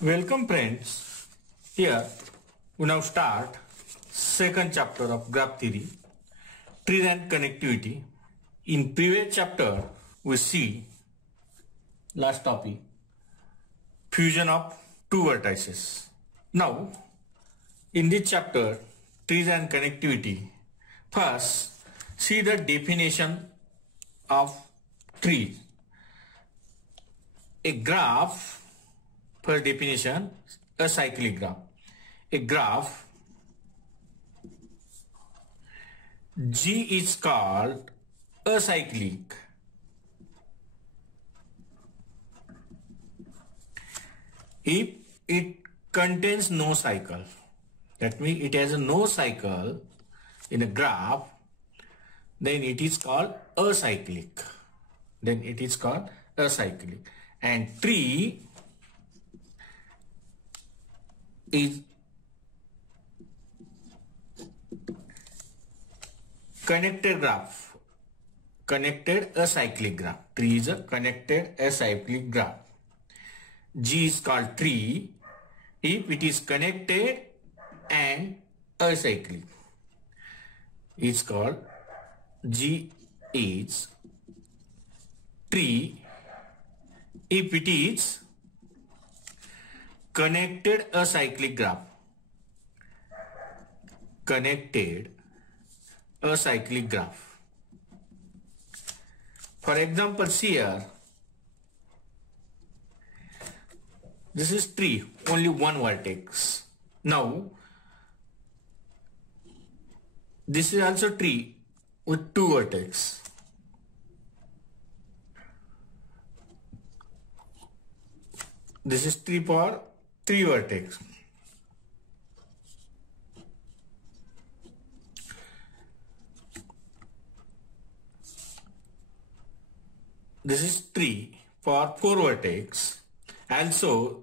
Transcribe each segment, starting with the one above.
Welcome friends. Here we now start second chapter of graph theory, trees and connectivity. In previous chapter we see last topic, fusion of two vertices. Now in this chapter, trees and connectivity, first see the definition of trees. A graph, first definition, a cyclic graph. A graph G is called acyclic if it contains no cycle. That means it has no cycle in a graph, then it is called acyclic. And tree is connected graph, connected acyclic graph. Tree is a connected acyclic graph. G is called tree if it is connected and acyclic. It's called G is tree if it is connected acyclic graph. Connected acyclic graph. For example, here this is tree, only one vertex. Now this is also tree with two vertex. This is tree for three vertex. This is tree for four vertex. Also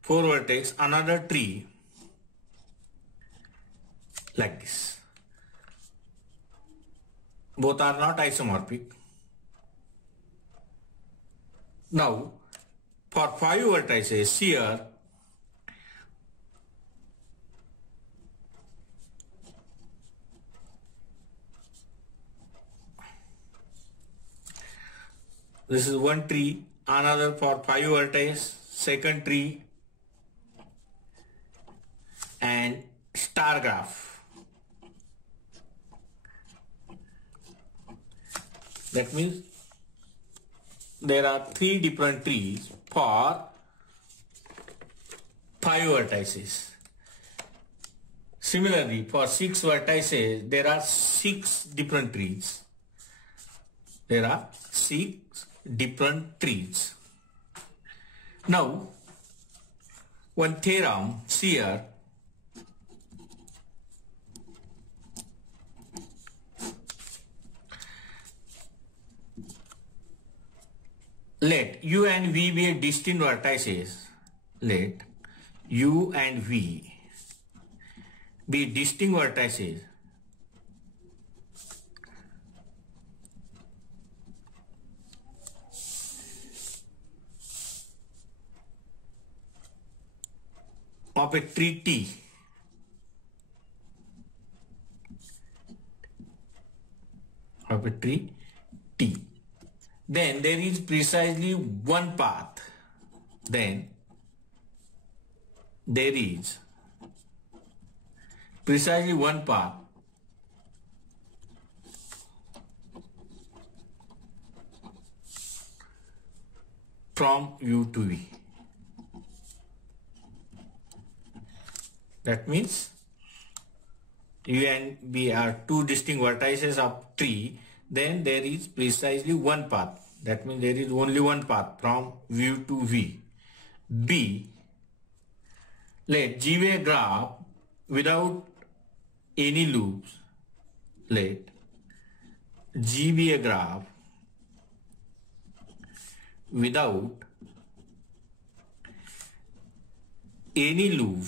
four vertex, another tree like this. Both are not isomorphic. Now for five vertices here, this is one tree, another for five vertices, second tree, and star graph. That means there are three different trees for five vertices. Similarly, for six vertices, there are six different trees. There are six different trees. Now, one theorem here. Let U and V be distinct vertices. Let U and V be distinct vertices of a tree T. Of a tree T. Then there is precisely one path. Then there is precisely one path from U to V. That means U and V are two distinct vertices of tree. Then there is precisely one path. That means there is only one path from U to V. B. Let G be a graph without any loops. Let G be a graph without any loop.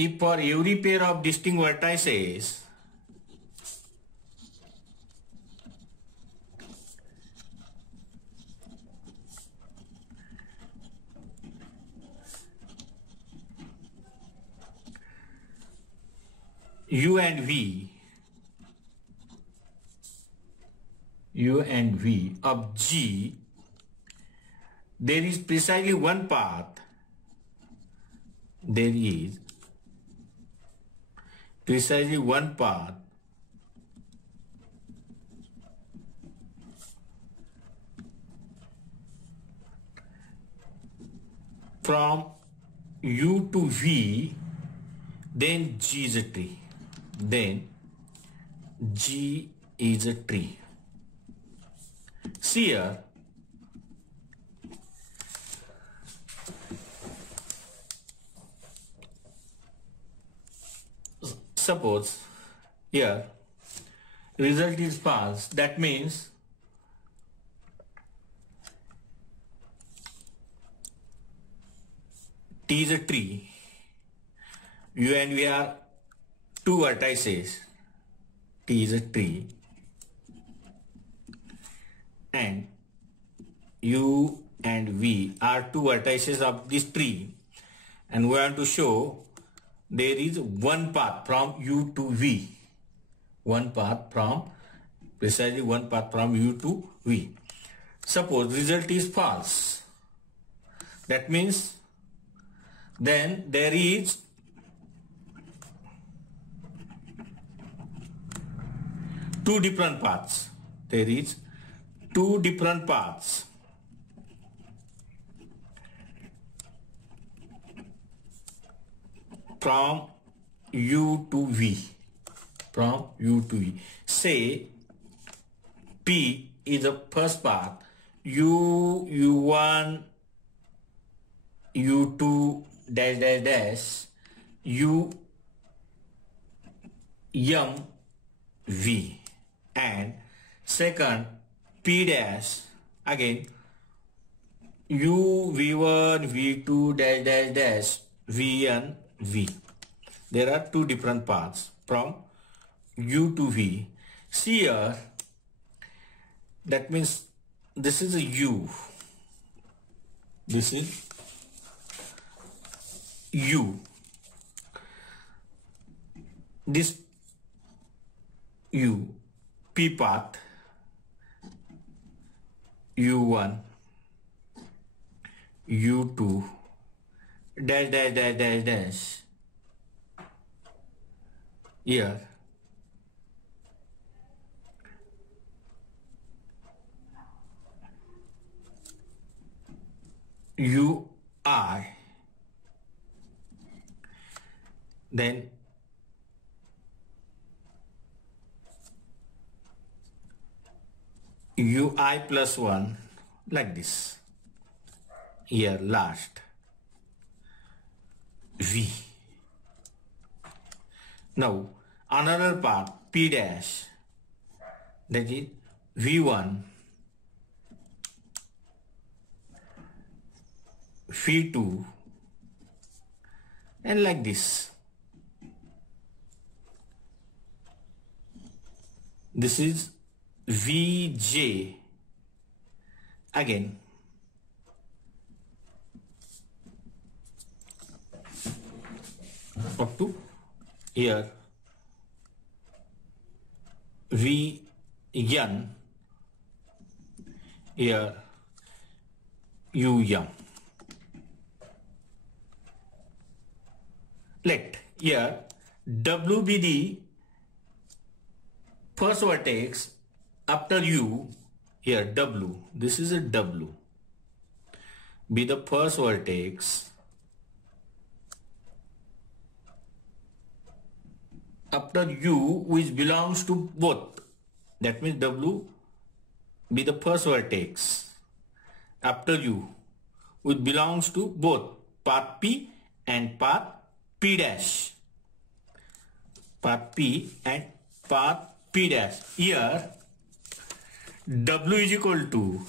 If for every pair of distinct vertices U and V of G, there is precisely one path. There is precisely one path from U to V, then G is a tree. Then G is a tree. See here, suppose here result is false. That means T is a tree. U and V are two vertices. T is a tree. And U and V are two vertices of this tree. And we want to show there is one path from U to V. Precisely one path from U to V. Suppose result is false. That means then there is two different paths. There is two different paths. From U to V. From U to V. Say P is the first path. U1, U2 dash dash dash, U M V, and second P dash again U V1 V2 dash dash dash Vn V. There are two different paths from U to V. See here, that means this is a U. This is U. This U, P path, U1, U2, dash dash dash dash dash. Here U I, then UI plus 1, like this. Here last V. Now another part P dash, that is V1, V2, and like this. This is VJ again. Up to here VN, here UM. Let here W be the first vertex after U. Here W, this is a W, be the first vertex after U which belongs to both. That means W be the first vertex after U which belongs to both path P and path P dash. Path P and path P dash. Here W is equal to,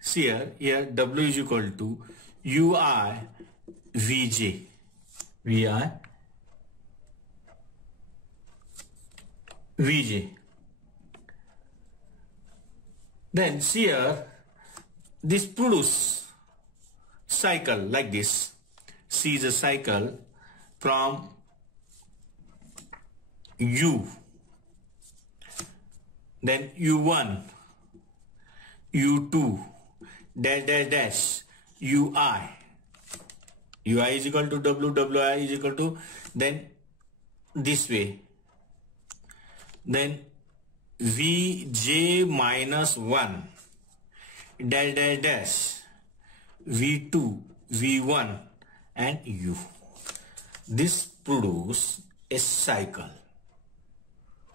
see here W is equal to UI VJ. VJ. Then see here, this produce cycle like this. C is a cycle from U, then U1, U2, dash dash dash, UI. UI is equal to W, WI is equal to, then this way. Then Vj minus 1, dash dash dash, V2, V1 and U. This produces a cycle.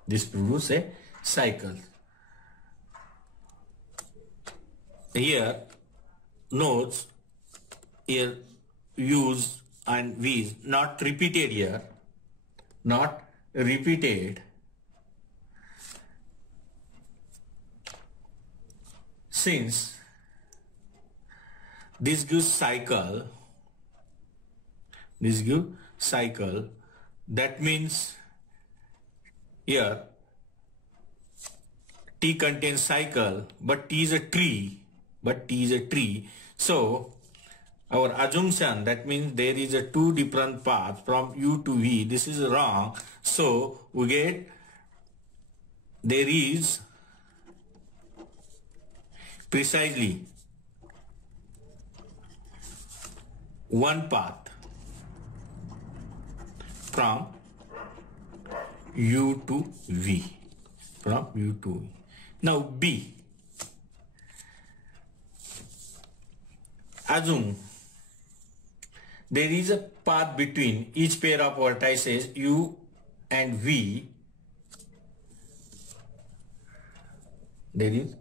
This produces a cycle. Here notes here use and V's not repeated here, not repeated. Since this gives cycle, that means here T contains cycle, but T is a tree, So our assumption, that means there is a two different paths from U to V. This is wrong. So we get there is precisely one path from U to V. Now B. Assume there is a path between each pair of vertices U and V. There is.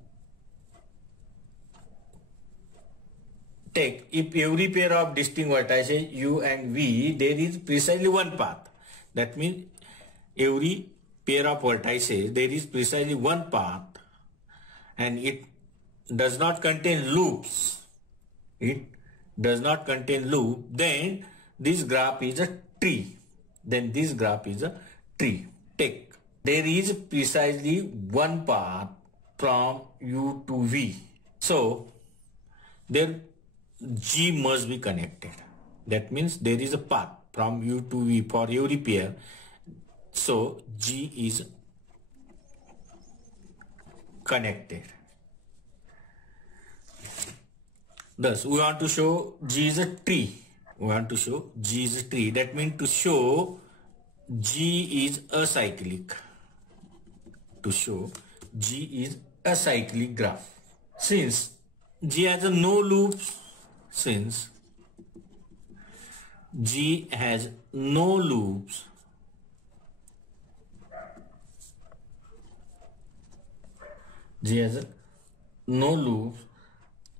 Take, if every pair of distinct vertices U and V, there is precisely one path. That means every pair of vertices, there is precisely one path, and it does not contain loops. Then this graph is a tree. Take, there is precisely one path from U to V. So there G must be connected. That means there is a path from U to V for every pair. So G is connected. Thus, we want to show G is a tree. That means to show G is acyclic. Graph. Since G has no loops,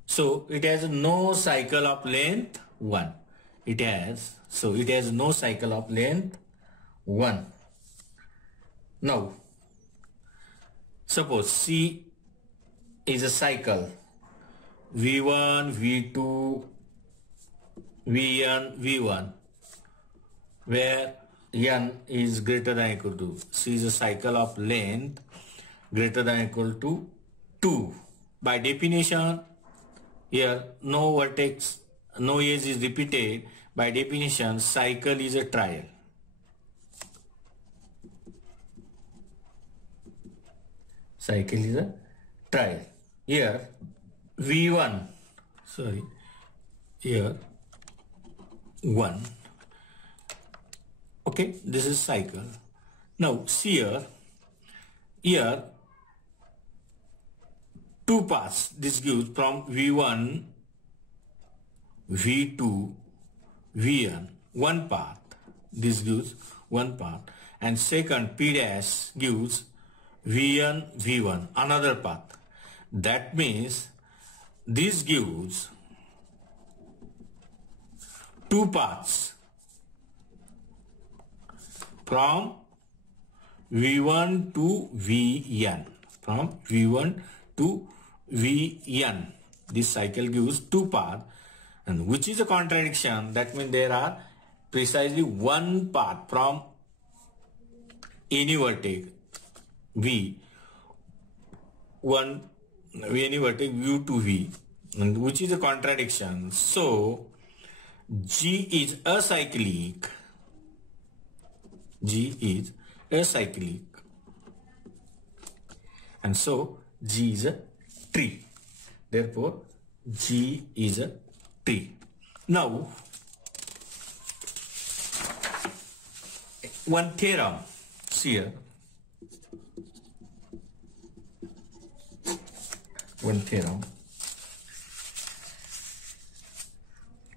so it has no cycle of length 1. It has no cycle of length 1. Now, suppose C is a cycle V1, V2, Vn, V1, where n is greater than or equal to, C is a cycle of length greater than or equal to 2. By definition, here no vertex, no edge is repeated. By definition, cycle is a trial. Here V1, here 1. Okay, this is cycle. Now see here two paths. This gives from V1, V2, Vn, one path. This gives one path. And second P dash gives Vn, V1, another path. That means this gives two paths from V1 to Vn. This cycle gives two paths, and which is a contradiction. That means there are precisely one path from any vertex V, any vertex U to V, and which is a contradiction. So G is acyclic. acyclic, and so G is a tree. Therefore, G is a tree. Now, one theorem here. One theorem.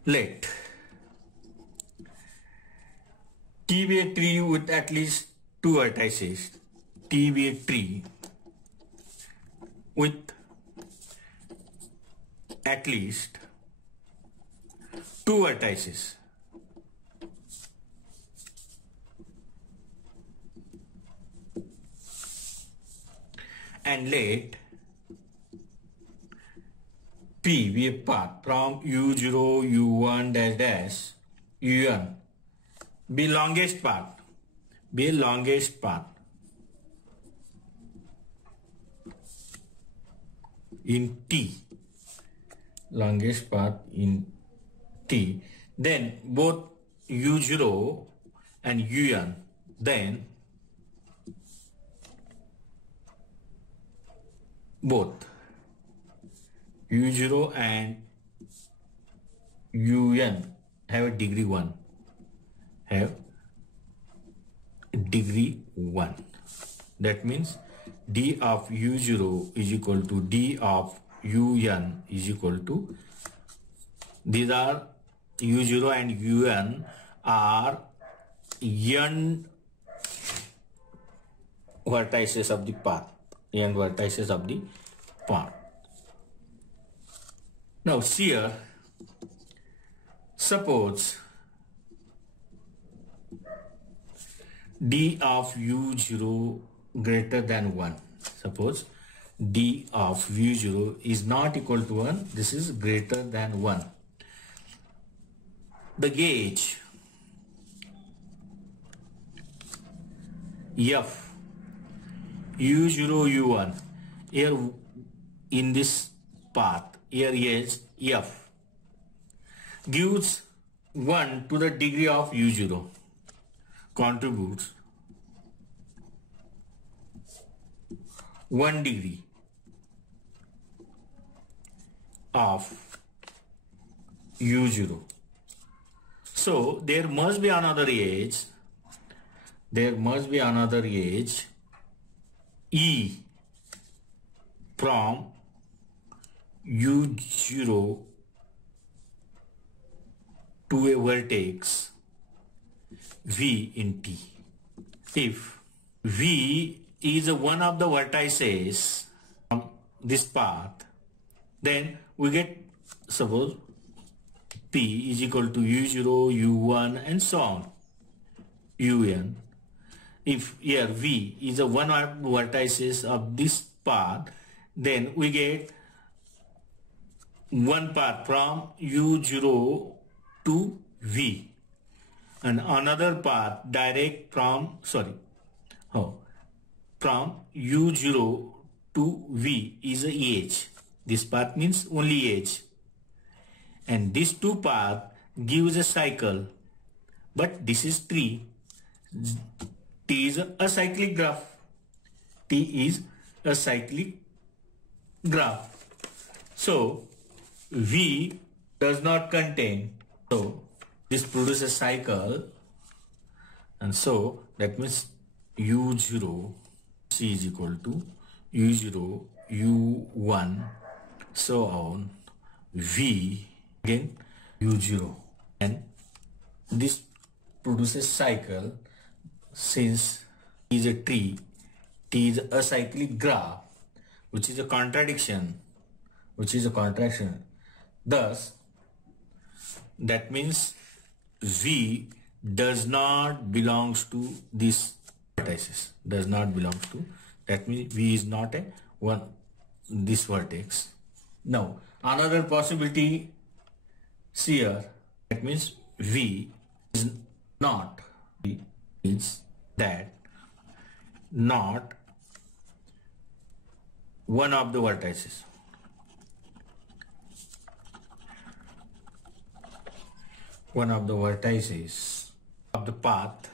Let T be a tree with at least two vertices. T be a tree with at least two vertices. And let P be a path from U0, U1 dash dash, UN. Be longest path. Be longest path in T. Longest path in T. Then both U0 and UN. Then both U0 and UN have a degree 1. Have degree 1. That means D of U0 is equal to D of UN is equal to, these are U0 and UN are N vertices of the path. N vertices of the path. Now here, suppose D of U0 greater than 1. Suppose D of U0 is not equal to 1. This is greater than 1. The gauge F U0 U1 here in this path, here is F, gives 1 to the degree of U0, contributes 1 degree of U0. So there must be another edge. There must be another edge E from U0 to a vertex V in T. If V is one of the vertices from this path, then we get, suppose P is equal to U0, U1 and so on, UN. If here V is a one of the vertices of this path, then we get one path from U0 to V and another path direct from, from U0 to V is a edge. This path means only edge. And these two paths gives a cycle. But this is tree. T is a cyclic graph. T is a cyclic graph. So V does not contain. So this produces a cycle. And so that means U0 C is equal to U0 U1 so on V again U0, and this produces cycle. Since T is a tree, T is a cyclic graph, which is a contradiction, Thus, that means V does not belongs to this vertices. Does not belong to. That means V is not a one this vertex. Now another possibility here. That means V is not. V is that not one of the vertices. One of the vertices of the path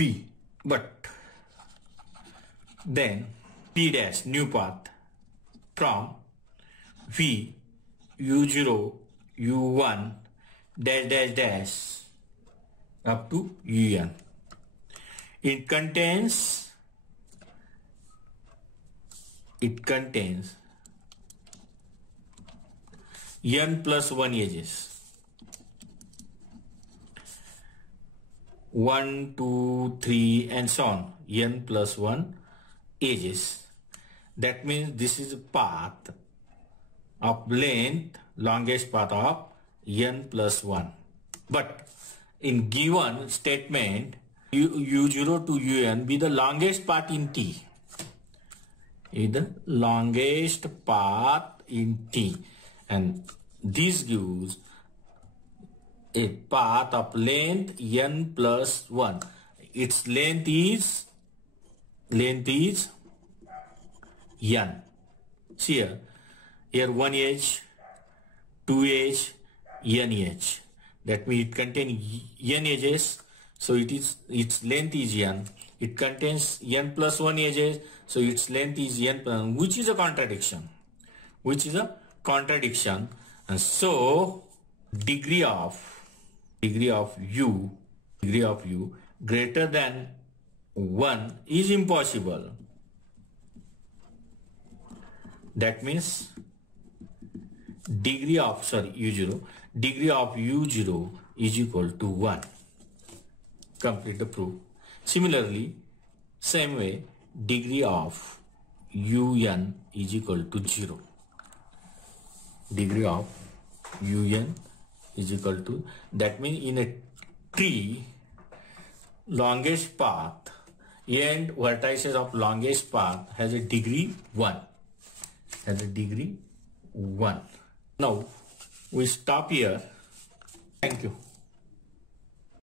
P. But then P dash, new path, from V, U0, U1, dash dash dash up to UN. It contains n plus 1 edges. 1, 2, 3 and so on, n plus 1 edges. That means this is a path of length, longest path of n plus 1. But in given statement, U0 to UN be the longest path in T. Is the longest path in T. And this gives a path of length n plus 1. Its length is n. See here 1 edge, 2 edge, n edge. That means it contains n edges, so its length is n. It contains n plus 1 edges, so its length is n plus 1, which is a contradiction. And so degree of u greater than 1 is impossible. That means degree of u0 is equal to 1. Complete the proof. Similarly, same way, degree of un is equal to 0. Degree of un is equal to, that means in a tree, longest path and vertices of longest path has a degree 1. Now we stop here. Thank you.